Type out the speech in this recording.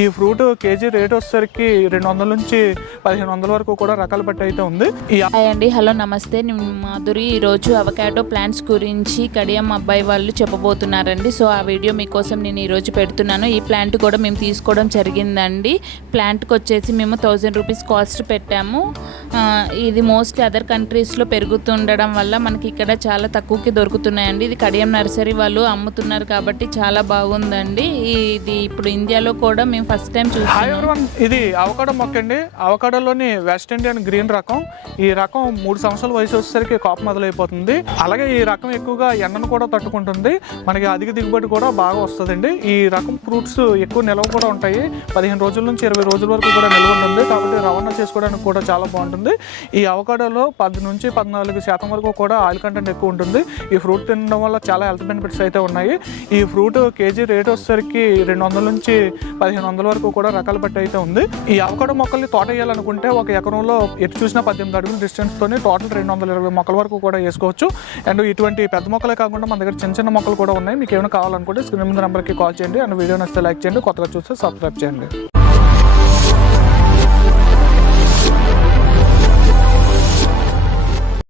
ఈ fruit KG rate వచ్చేసరికి రెండు వందల నుంచి పదిహేను వందల వరకు కూడా రకాల బట్టి అయితే ఉంది. హాయ్ అండి హలో నమస్తే. నేను మాధురి. ఈరోజు అవకాడో ప్లాంట్స్ గురించి కడియం అబ్బాయి వాళ్ళు చెప్పబోతున్నారండి. సో ఆ వీడియో మీకోసం నేను ఈరోజు పెడుతున్నాను. ఈ ప్లాంట్ కూడా మేము తీసుకోవడం జరిగిందండి. ప్లాంట్కి వచ్చేసి మేము థౌజండ్ రూపీస్ కాస్ట్ పెట్టాము. ఇది మోస్ట్లీ అదర్ కంట్రీస్లో పెరుగుతుండడం వల్ల మనకి ఇక్కడ చాలా తక్కువకి దొరుకుతున్నాయండి. ఇది కడియం నర్సరీ వాళ్ళు అమ్ముతున్నారు కాబట్టి చాలా బాగుందండి. ఇది ఇప్పుడు ఇండియాలో కూడా మేము ఫస్ట్ టైం హాయ్ ఇది అవకాడో మొక్క అండి అవకాడోలోని వెస్ట్ ఇండియన్ గ్రీన్ రకం. ఈ రకం మూడు సంవత్సరాల వయసు వచ్చేసరికి కాపు మొదలైపోతుంది. అలాగే ఈ రకం ఎక్కువగా ఎండను కూడా తట్టుకుంటుంది. మనకి అధిక దిగుబడి కూడా బాగా వస్తుందండి. ఈ రకం ఫ్రూట్స్ ఎక్కువ నిల్వ కూడా ఉంటాయి. పదిహేను రోజుల నుంచి ఇరవై రోజుల వరకు కూడా నిల్వ ఉంటుంది. కాబట్టి రవాణా చేసుకోవడానికి కూడా చాలా బాగుంటుంది. ఈ అవకాడోలో పది నుంచి పద్నాలుగు శాతం వరకు కూడా ఆయిల్ కంటెంట్ ఎక్కువ ఉంటుంది. ఈ ఫ్రూట్ తినడం వల్ల చాలా హెల్త్ బెనిఫిట్స్ అయితే ఉన్నాయి. ఈ ఫ్రూట్ కేజీ రేట్ వచ్చేసరికి రెండు వందల నుంచి పదిహేను వందల వరకు కూడా రకాల బట్టి అయితే ఉంది. ఈ అవకాడో మొక్కల్ని తోట వేయాలనుకుంటే ఒక ఎకరంలో ఎటు చూసినా పద్దెనిమిది అడుగుల డిస్టెన్స్ తోని టోటల్ రెండు వందల ఇరవై మొక్కల వరకు కూడా వేసుకోవచ్చు. అండ్ ఇటువంటి పెద్ద మొక్కలే కాకుండా మన దగ్గర చిన్న చిన్న మొక్కలు కూడా ఉన్నాయి. మీకు ఏమైనా కావాలనుకుంటే స్క్రీన్ మీద నెంబర్కి కాల్ చేయండి. అండ్ వీడియో నచ్చితే లైక్ చేయండి. కొత్తగా చూస్తే సబ్స్క్రైబ్ చేయండి.